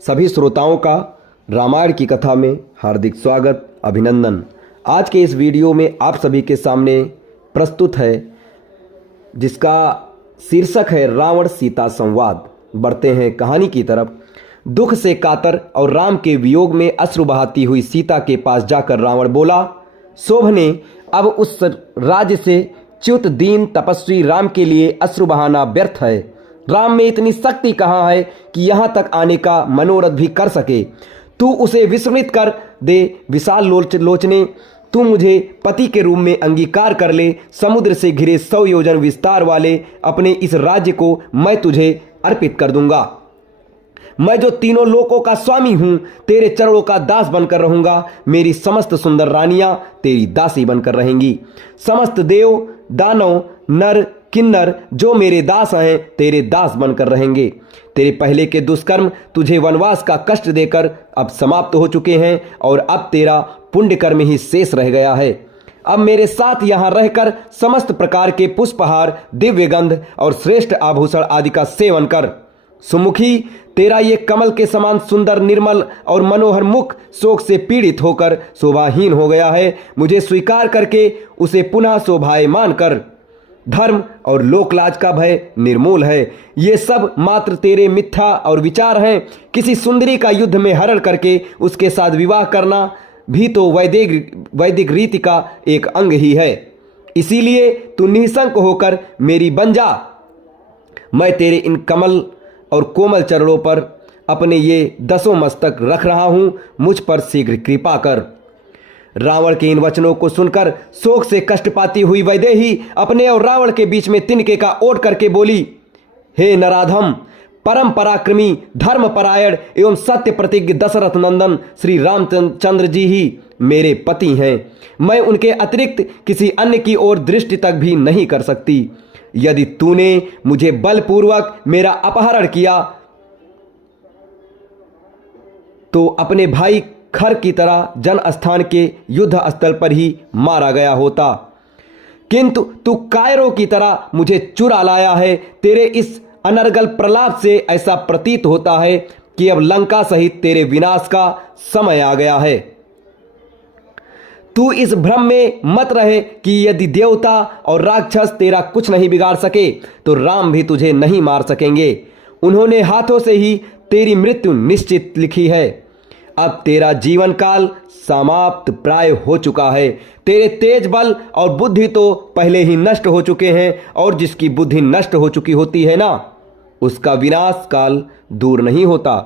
सभी श्रोताओं का रामायण की कथा में हार्दिक स्वागत, अभिनंदन। आज के इस वीडियो में आप सभी के सामने प्रस्तुत है जिसका शीर्षक है रावण सीता संवाद। बढ़ते हैं कहानी की तरफ। दुख से कातर और राम के वियोग में अश्रु बहाती हुई सीता के पास जाकर रावण बोला, शोभने अब उस राज्य से च्युत दीन तपस्वी राम के लिए अश्रु बहाना व्यर्थ है। राम में इतनी शक्ति कहाँ है कि यहाँ तक आने का मनोरथ भी कर सके। तू उसे विस्मृत कर दे विशाल लोचने, तू मुझे पति के रूप में अंगीकार कर ले। समुद्र से घिरे 100 योजन विस्तार वाले अपने इस राज्य को मैं तुझे अर्पित कर दूंगा। मैं जो तीनों लोकों का स्वामी हूं, तेरे चरणों का दास बनकर रहूंगा। मेरी समस्त सुंदर रानियां तेरी दासी बनकर रहेंगी। समस्त देव दानव नर किन्नर जो मेरे दास हैं, तेरे दास बनकर रहेंगे। तेरे पहले के दुष्कर्म तुझे वनवास का कष्ट देकर अब समाप्त हो चुके हैं और अब तेरा पुण्य कर्म ही शेष रह गया है। अब मेरे साथ यहाँ रहकर समस्त प्रकार के पुष्पहार, दिव्य गंध और श्रेष्ठ आभूषण आदि का सेवन कर। सुमुखी, तेरा ये कमल के समान सुंदर, निर्मल और मनोहर मुख शोक से पीड़ित होकर शोभाहीन हो गया है। मुझे स्वीकार करके उसे पुनः शोभायमान कर। धर्म और लोकलाज का भय निर्मूल है। ये सब मात्र तेरे मिथ्या और विचार हैं। किसी सुंदरी का युद्ध में हरण करके उसके साथ विवाह करना भी तो वैदिक रीति का एक अंग ही है। इसीलिए तू निःशंक होकर मेरी बन जा। मैं तेरे इन कमल और कोमल चरणों पर अपने ये 10 मस्तक रख रहा हूं, मुझ पर शीघ्र कृपा कर। रावण के इन वचनों को सुनकर शोक से कष्ट पाती हुई वैदेही अपने और रावण के बीच में तिनके का ओट करके बोली, हे नराधम, परम पराक्रमी, धर्म परायण एवं सत्य प्रतिज्ञ दशरथ नंदन श्री रामचंद्र जी ही मेरे पति हैं। मैं उनके अतिरिक्त किसी अन्य की ओर दृष्टि तक भी नहीं कर सकती। यदि तूने मुझे बलपूर्वक मेरा अपहरण किया तो अपने भाई खर की तरह जनस्थान के युद्ध स्थल पर ही मारा गया होता, किंतु तू कायरों की तरह मुझे चुरा लाया है। तेरे इस अनर्गल प्रलाप से ऐसा प्रतीत होता है कि अब लंका सहित तेरे विनाश का समय आ गया है। तू इस भ्रम में मत रहे कि यदि देवता और राक्षस तेरा कुछ नहीं बिगाड़ सके तो राम भी तुझे नहीं मार सकेंगे। उन्होंने हाथों से ही तेरी मृत्यु निश्चित लिखी है। अब तेरा जीवन काल समाप्त प्राय हो चुका है। तेरे तेज बल और बुद्धि तो पहले ही नष्ट हो चुके हैं, और जिसकी बुद्धि नष्ट हो चुकी होती है ना, उसका विनाश काल दूर नहीं होता।